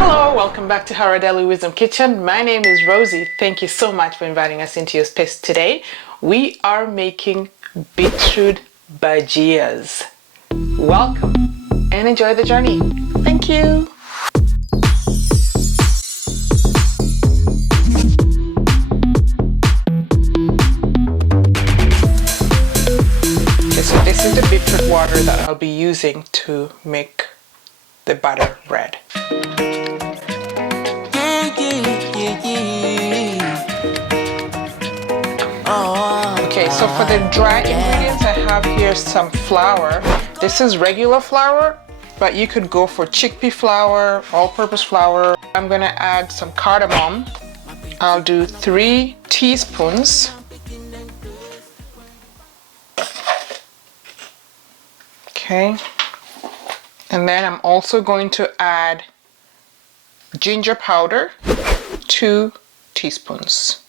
Hello, welcome back to Haradeli Wisdom Kitchen. My name is Rosie. Thank you so much for inviting us into your space today. We are making beetroot bhajias. Welcome and enjoy the journey. Thank you. Okay, so this is the beetroot water that I'll be using to make the batter bread. Okay, so for the dry ingredients, I have here some flour. This is regular flour, but you could go for chickpea flour, all-purpose flour. I'm gonna add some cardamom. I'll do 3 teaspoons. Okay, and then I'm also going to add ginger powder, 2 teaspoons.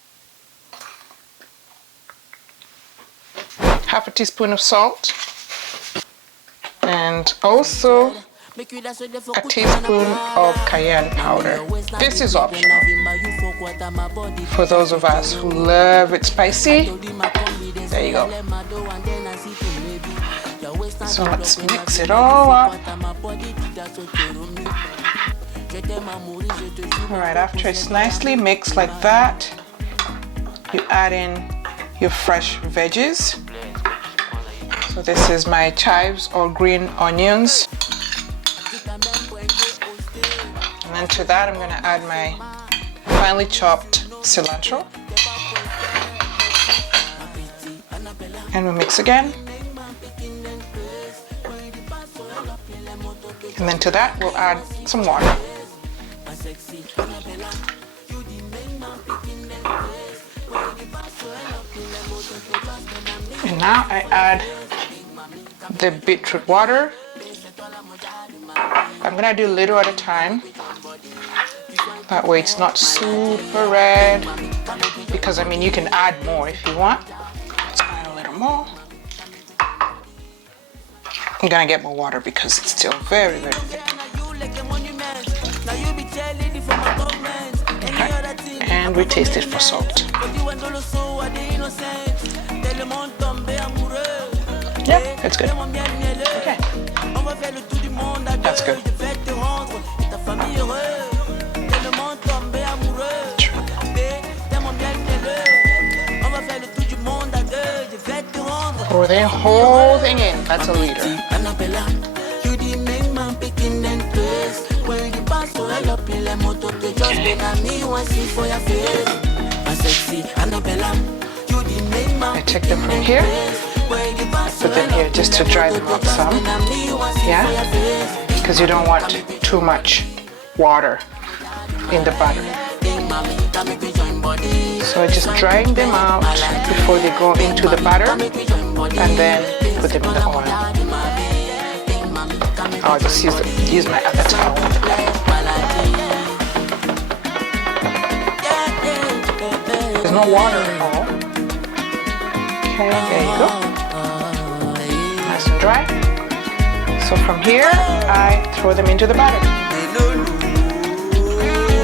Half a teaspoon of salt, and also a teaspoon of cayenne powder. This is optional for those of us who love it spicy. There you go. So let's mix it all up. Alright, after it's nicely mixed like that, you add in your fresh veggies. So this is my chives or green onions. And then to that I'm going to add my finely chopped cilantro. And we mix again. And then to that we'll add some water. And now I add the beetroot water. I'm gonna do a little at a time. That way it's not super red. Because I mean, you can add more if you want. Let's add a little more. I'm gonna get more water because it's still very, very thick. Okay. And we taste it for salt. Yeah, it's good. Okay. That's good. Pour the whole thing in. That's a liter. I take them from here, put them here just to dry them out some, yeah, because you don't want too much water in the butter. So just drying them out before they go into the butter, and then put them in the oil. I'll just use my other towel. There's no water at all. Okay, there you go. Nice and dry. So from here, I throw them into the batter.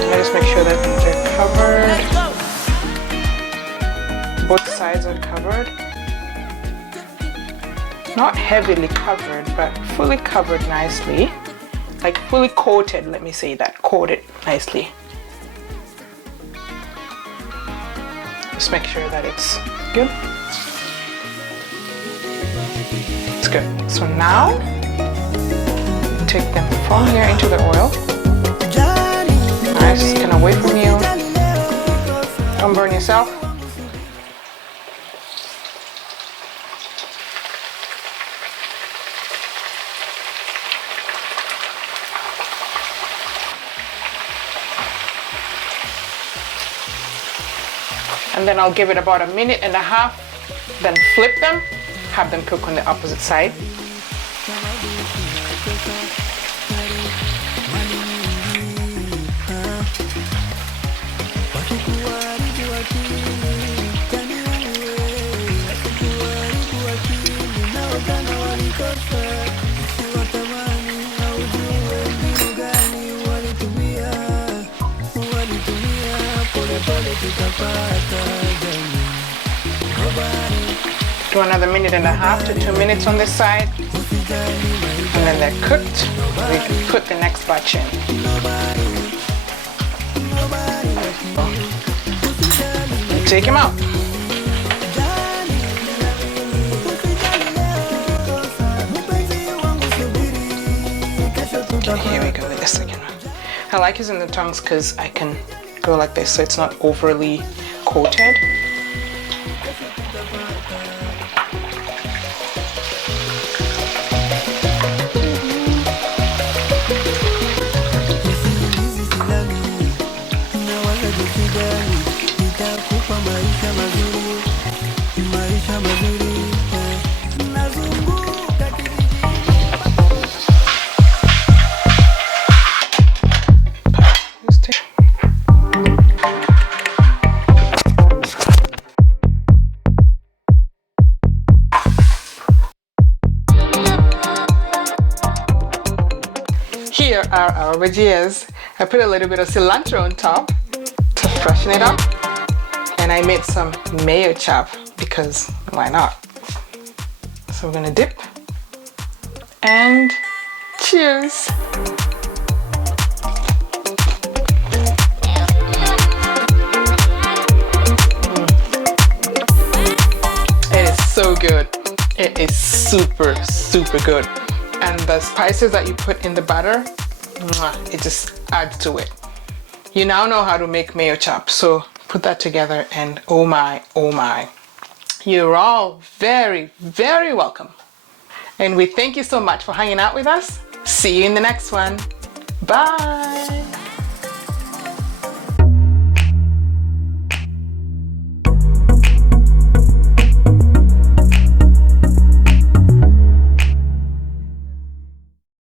I just make sure that they're covered. Both sides are covered. Not heavily covered, but fully covered nicely. Like fully coated, let me say that. Coated nicely. Just make sure that it's good. It's good. So now, take them from here into the oil. Nice, skin away from you. Don't burn yourself. And then I'll give it about 1.5 minutes, then flip them, have them cook on the opposite side. do another 1.5 to 2 minutes on this side, and then they're cooked. We can put the next batch in. Take him out. Okay, here we go with the second one. I like using the tongs because I can go like this so it's not overly coated. Here are our bhajias. I put a little bit of cilantro on top to freshen it up. And I made some mayo chop because why not? So we're gonna dip and cheers. It is so good. It is super, super good. And the spices that you put in the batter, it just adds to it. You now know how to make mayo chop, so put that together and oh my, you're all very, very welcome. And we thank you so much for hanging out with us. See you in the next one. Bye.